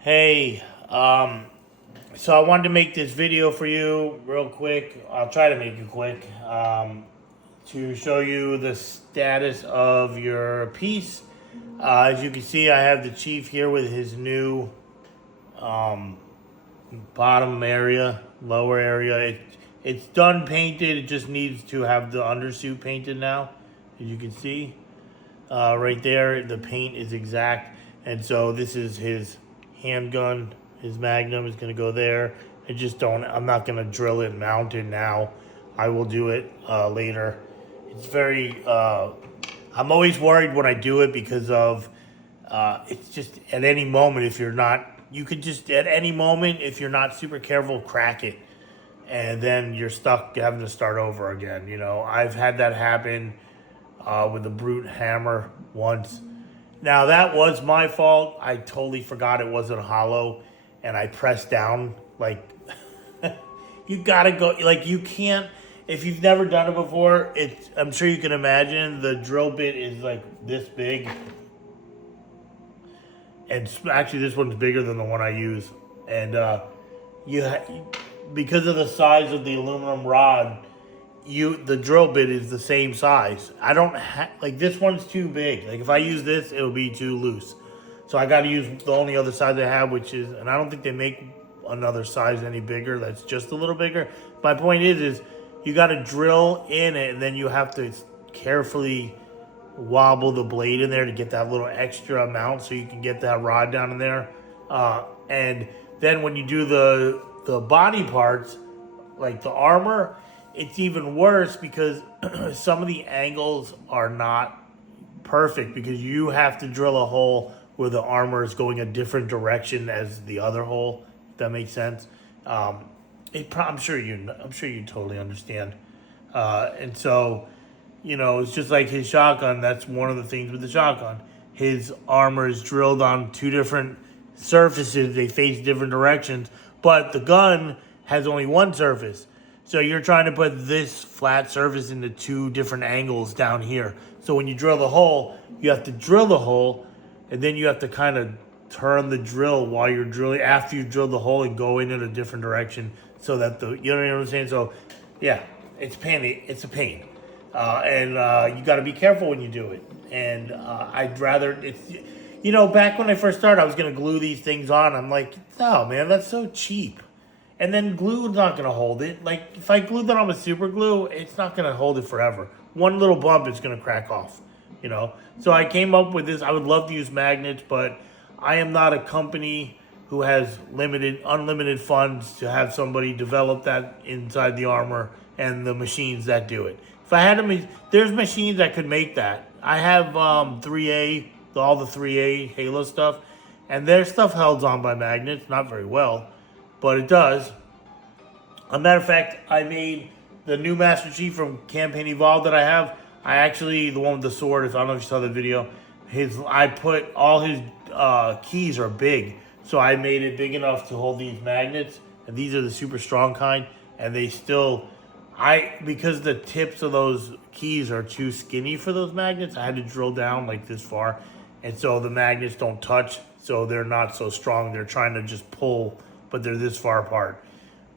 Hey, so I wanted to make this video for you real quick. I'll try to make it quick to show you the status of your piece. As you can see, I have the Chief here with his new um, bottom area, lower area. It's done painted. It just needs to have the undersuit painted now. As you can see, right there, the paint is exact. And so this is his handgun. His Magnum is going to go there. I'm not going to drill it and mount it now. I will do it later. It's very, I'm always worried when I do it because of, it's just at any moment, if you're not, you could just at any moment, if you're not super careful, crack it. And then you're stuck having to start over again. You know, I've had that happen with a brute hammer once. Now that was my fault. I totally forgot it wasn't hollow, and I pressed down like you gotta go. Like you can't if you've never done it before. I'm sure you can imagine the drill bit is like this big, and actually this one's bigger than the one I use. And because of the size of the aluminum rod, the drill bit is the same size. I don't like this one's too big. Like if I use this, it'll be too loose. So I got to use the only other size they have, which is, and I don't think they make another size any bigger. That's just a little bigger. My point is you got to drill in it, and then you have to carefully wobble the blade in there to get that little extra amount, so you can get that rod down in there. And then when you do the body parts, like the armor, it's even worse because some of the angles are not perfect because you have to drill a hole where the armor is going a different direction as the other hole. If that makes sense. I'm sure you totally understand. And so, it's just like his shotgun. That's one of the things with the shotgun. His armor is drilled on two different surfaces. They face different directions, but the gun has only one surface. So you're trying to put this flat surface into two different angles down here. So when you drill the hole, you have to drill the hole, and then you have to kind of turn the drill while you're drilling, after you drill the hole, and go in a different direction so that you know what I'm saying? So yeah, it's a pain. And you got to be careful when you do it. And I'd rather, back when I first started, I was going to glue these things on. I'm like, no, man, that's so cheap. And then glue's not going to hold it. Like, if I glue that on with super glue, it's not going to hold it forever. One little bump, it's going to crack off, So I came up with this. I would love to use magnets, but I am not a company who has unlimited funds to have somebody develop that inside the armor and the machines that do it. If I had them, there's machines that could make that. I have 3A, all the 3A Halo stuff, and their stuff held on by magnets, not very well. But it does. As a matter of fact, I made the new Master Chief from Campaign Evolved that I have. The one with the sword, I don't know if you saw the video. I put all his keys are big. So I made it big enough to hold these magnets. And these are the super strong kind. And they still, because the tips of those keys are too skinny for those magnets, I had to drill down like this far. And so the magnets don't touch. So they're not so strong. They're trying to just pull, but they're this far apart.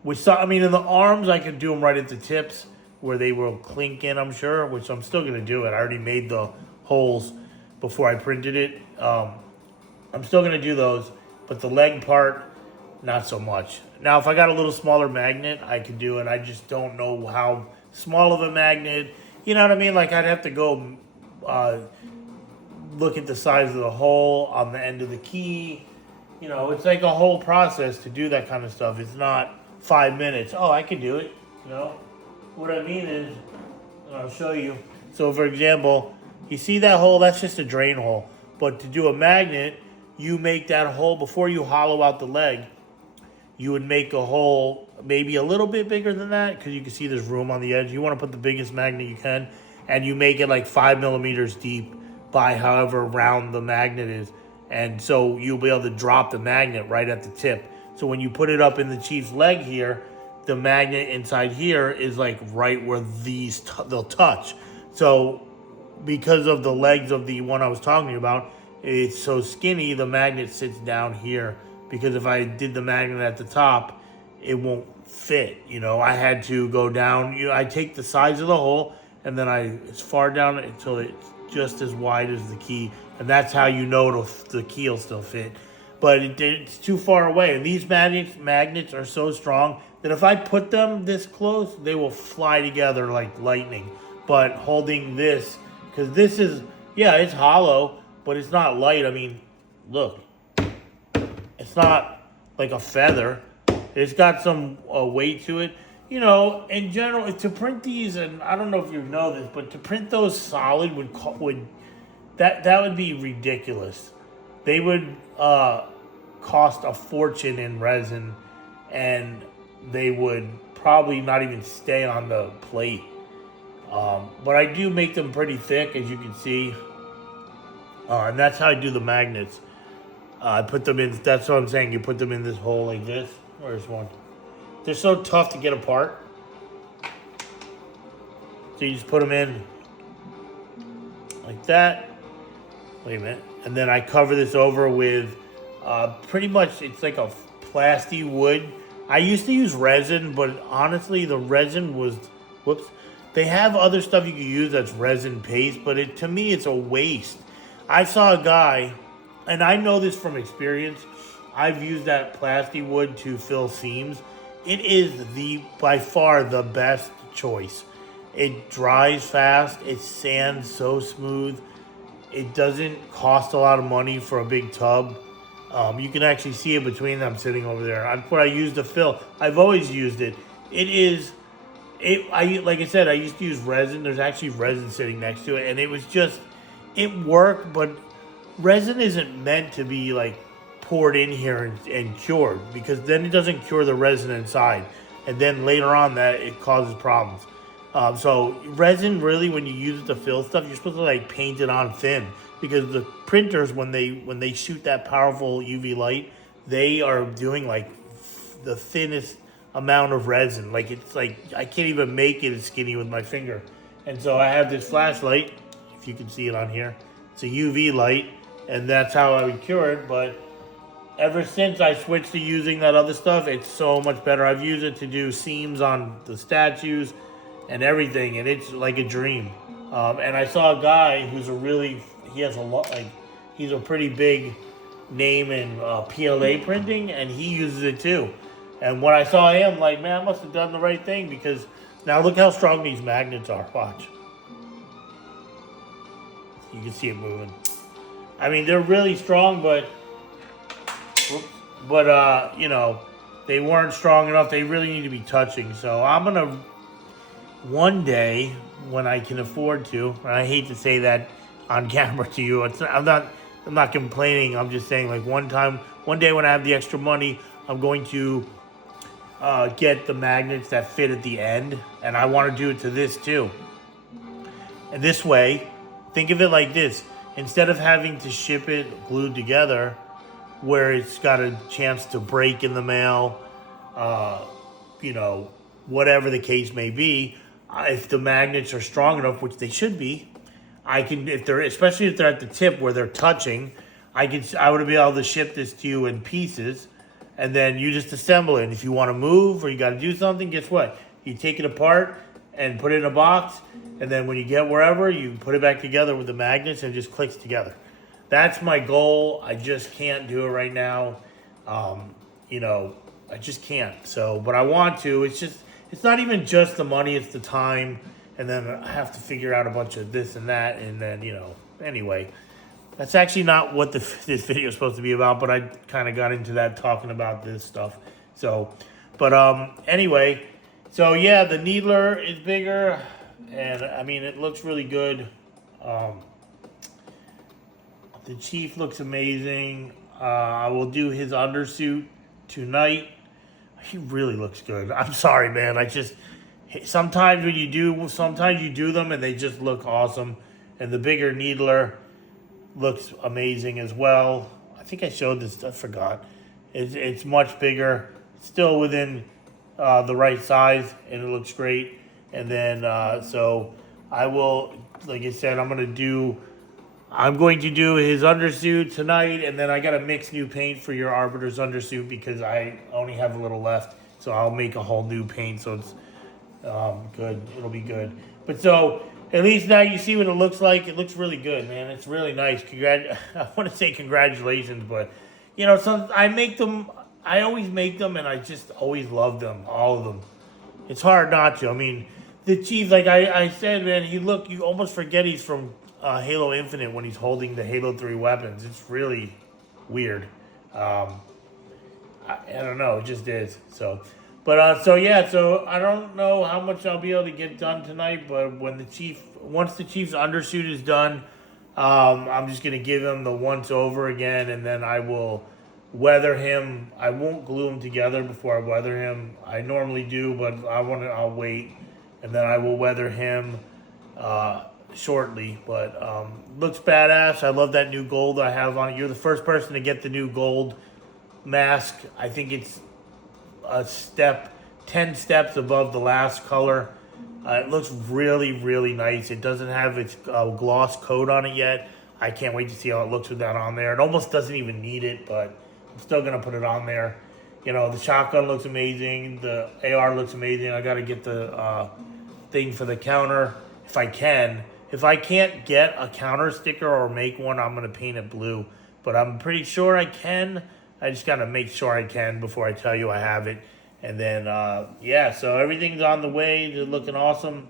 In the arms, I could do them right at the tips where they will clink in, I'm sure, which I'm still going to do it. I already made the holes before I printed it. I'm still going to do those, but the leg part, not so much. Now, if I got a little smaller magnet, I could do it. I just don't know how small of a magnet, you know what I mean? Like, I'd have to go look at the size of the hole on the end of the key. It's like a whole process to do that kind of stuff. It's not 5 minutes. Oh, I can do it. What I mean is, and I'll show you. So, for example, you see that hole? That's just a drain hole. But to do a magnet, you make that hole before you hollow out the leg. You would make a hole maybe a little bit bigger than that because you can see there's room on the edge. You want to put the biggest magnet you can, and you make it like 5 millimeters deep by however round the magnet is. And so you'll be able to drop the magnet right at the tip. So when you put it up in the Chief's leg here, the magnet inside here is like right where they'll touch. So because of the legs of the one I was talking about, it's so skinny, the magnet sits down here because if I did the magnet at the top, it won't fit. I had to go down. I take the size of the hole, and then it's far down until it's just as wide as the key, and that's how the key will still fit. But it's too far away, and these magnets are so strong that if I put them this close, they will fly together like lightning. But holding this, because this is, it's hollow, but it's not light. I mean, look, it's not like a feather. It's got some weight to it. In general, to print these, and I don't know if you know this, but to print those solid would be ridiculous. They would cost a fortune in resin, and they would probably not even stay on the plate. But I do make them pretty thick, as you can see. And that's how I do the magnets. I put them in, that's what I'm saying, you put them in this hole like this. Where's one? They're so tough to get apart. So you just put them in like that. Wait a minute. And then I cover this over with pretty much, it's like a plastic wood. I used to use resin, but honestly, the resin was, they have other stuff you can use that's resin paste, but to me, it's a waste. I saw a guy, and I know this from experience, I've used that plastic wood to fill seams. It is by far the best choice. It dries fast, it sands so smooth, it doesn't cost a lot of money for a big tub. You can actually see it between them sitting over there. That's what I use to fill. I've always used it. Like I said, I used to use resin. There's actually resin sitting next to it, and it worked, but resin isn't meant to be like poured in here and cured, because then it doesn't cure the resin inside, and then later on that it causes problems. So resin, really, when you use it to fill stuff, you're supposed to like paint it on thin, because the printers, when they shoot that powerful UV light, they are doing like the thinnest amount of resin. Like, it's like I can't even make it as skinny with my finger. And so I have this flashlight, if you can see it on here. It's a UV light, and that's how I would cure it. But ever since I switched to using that other stuff, it's so much better. I've used it to do seams on the statues and everything, and it's like a dream. And I saw a guy who's he's a pretty big name in PLA printing, and he uses it too. And when I saw him, like, man, I must have done the right thing, because now look how strong these magnets are. Watch. You can see it moving. I mean, they're really strong, but they weren't strong enough. They really need to be touching. So I'm going to, one day, when I can afford to, and I hate to say that on camera to you, I'm not complaining. I'm just saying, like, one day when I have the extra money, I'm going to get the magnets that fit at the end, and I want to do it to this too. And this way, think of it like this: instead of having to ship it glued together, where it's got a chance to break in the mail, whatever the case may be, if the magnets are strong enough, which they should be, especially if they're at the tip where they're touching, I would be able to ship this to you in pieces. And then you just assemble it. And if you want to move or you got to do something, guess what? You take it apart and put it in a box. And then when you get wherever, you put it back together with the magnets, and it just clicks together. That's my goal. I just can't do it right now. I just can't. So, but I want to. It's not even just the money, it's the time. And then I have to figure out a bunch of this and that. And then, anyway. That's actually not what this video is supposed to be about, but I kind of got into that talking about this stuff. So, but anyway, so yeah, the needler is bigger, and I mean, it looks really good. The Cheif looks amazing. I will do his undersuit tonight. He really looks good. I'm sorry, man. Sometimes you do them and they just look awesome. And the bigger needler looks amazing as well. I think I showed this. I forgot. It's much bigger. Still within the right size, and it looks great. And then so I will, like I said, I'm gonna do I'm going to do his undersuit tonight, and then I got to mix new paint for your Arbiter's undersuit because I only have a little left. So I'll make a whole new paint, so it's good. It'll be good. But so at least now you see what it looks like. It looks really good, man. It's really nice. I want to say congratulations, but you know, I make them. I always make them, and I just always love them, all of them. It's hard not to. I mean, the Cheif, like I said, man, you almost forget he's from Halo Infinite when he's holding the Halo 3 weapons. It's really weird. I don't know, it just is. So, but yeah, so I don't know how much I'll be able to get done tonight, but once the Chief's undersuit is done, I'm just gonna give him the once over again, and then I will weather him. I won't glue them together before I weather him. I normally do, but I'll wait, and then I will weather him shortly. But looks badass. I love that new gold I have on it. You're the first person to get the new gold mask. I think it's 10 steps above the last color. It looks really, really nice. It doesn't have its gloss coat on it yet. I can't wait to see how it looks with that on there. It almost doesn't even need it, but I'm still going to put it on there. You know, the shotgun looks amazing. The AR looks amazing. I got to get the thing for the counter if I can. If I can't get a counter sticker or make one, I'm going to paint it blue. But I'm pretty sure I can. I just got to make sure I can before I tell you I have it. And then, yeah, so everything's on the way. They're looking awesome.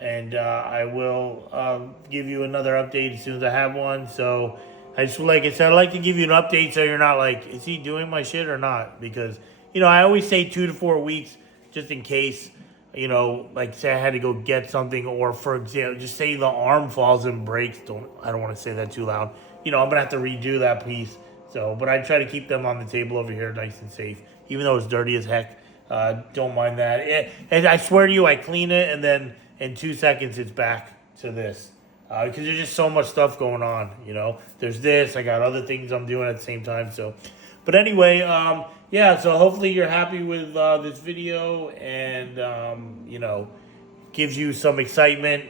And I will give you another update as soon as I have one. So I just, like I said, I'd like to give you an update so you're not like, is he doing my shit or not? Because, you know, I always say 2 to 4 weeks just in case, you know, like say I had to go get something, or for example, just say the arm falls and breaks. I don't want to say that too loud. You know, I'm going to have to redo that piece. So, but I try to keep them on the table over here nice and safe, even though it's dirty as heck. Don't mind that. And I swear to you, I clean it, and then in 2 seconds, it's back to this. Because there's just so much stuff going on, you know. There's this. I got other things I'm doing at the same time. So, but anyway, yeah, so hopefully you're happy with this video, and, you know, gives you some excitement,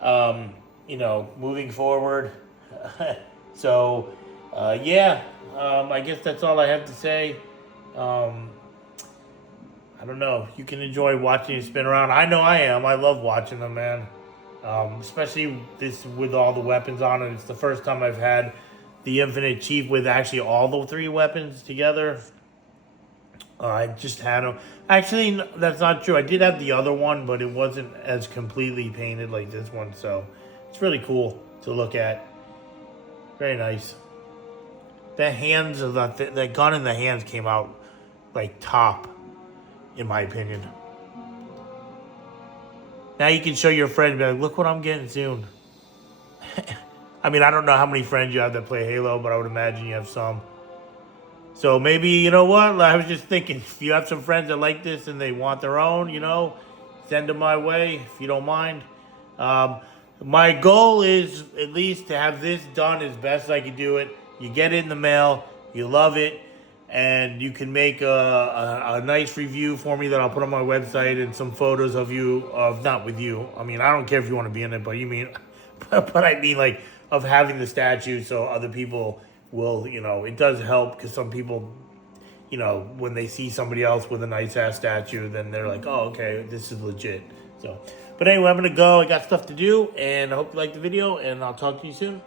you know, moving forward. So, yeah, I guess that's all I have to say. I don't know. You can enjoy watching it spin around. I know I am. I love watching them, man. Especially this with all the weapons on it. It's the first time I've had the Infinite Cheif with actually all the 3 weapons together. I just had them. Actually, that's not true. I did have the other one, but it wasn't as completely painted like this one. So it's really cool to look at. Very nice. The hands of the gun in the hands came out like top, in my opinion. Now you can show your friend and be like, look what I'm getting soon. I mean, I don't know how many friends you have that play Halo, but I would imagine you have some. So maybe, you know what? I was just thinking, if you have some friends that like this and they want their own, you know, send them my way if you don't mind. My goal is at least to have this done as best I can do it. You get it in the mail, you love it, and you can make a nice review for me that I'll put on my website, and some photos of you, not with you. I mean, I don't care if you want to be in it, but you mean, but I mean like of having the statue so other people will, you know, it does help because some people, you know, when they see somebody else with a nice ass statue, then they're like, oh, okay, this is legit. So, but anyway, I'm going to go. I got stuff to do, and I hope you liked the video, and I'll talk to you soon.